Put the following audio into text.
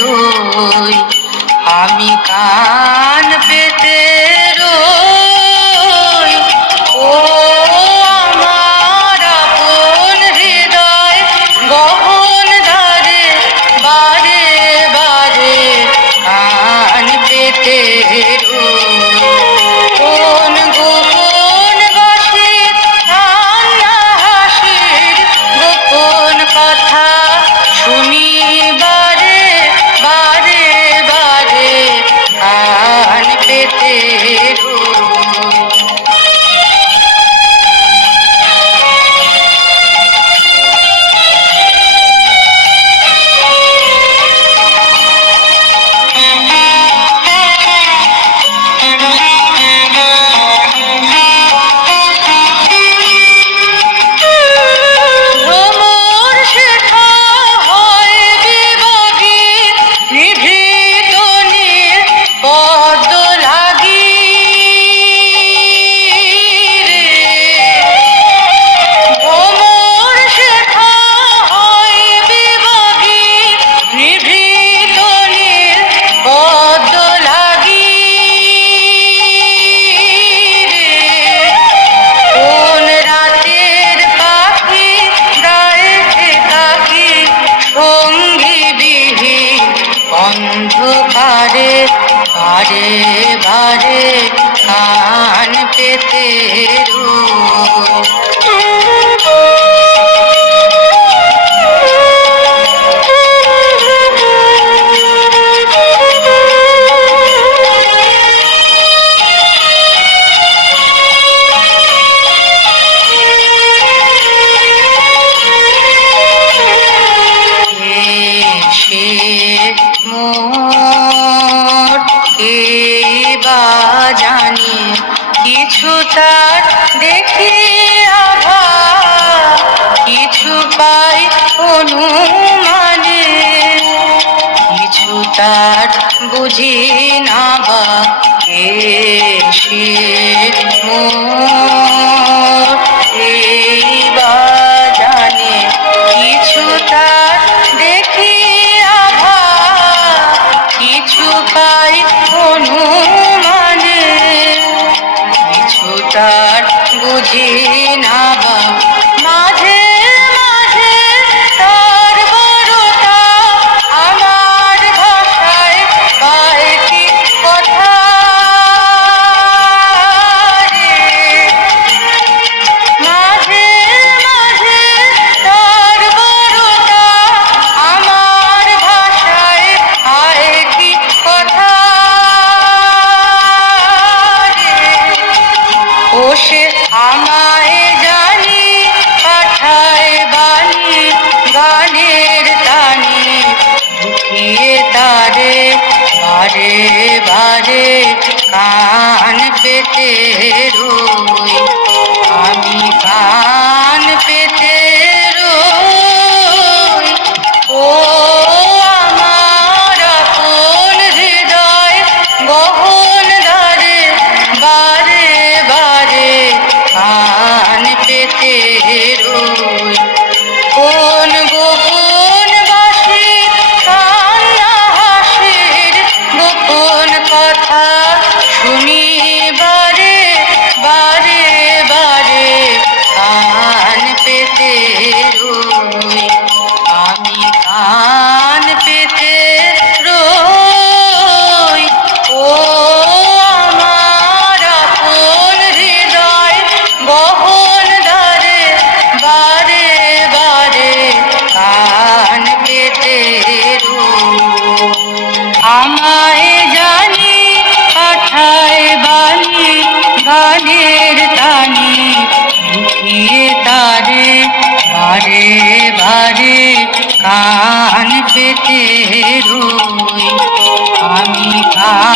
রই আমি কা বারে বারে বারে কান পেতে রূপ বুঝি না বা কে कान पे तेरे আমায় জানি, পাঠায় বাণী, গানের তানি ঢুকিয়ে তারে, বারে বারে কান পেতে রই। আমি কা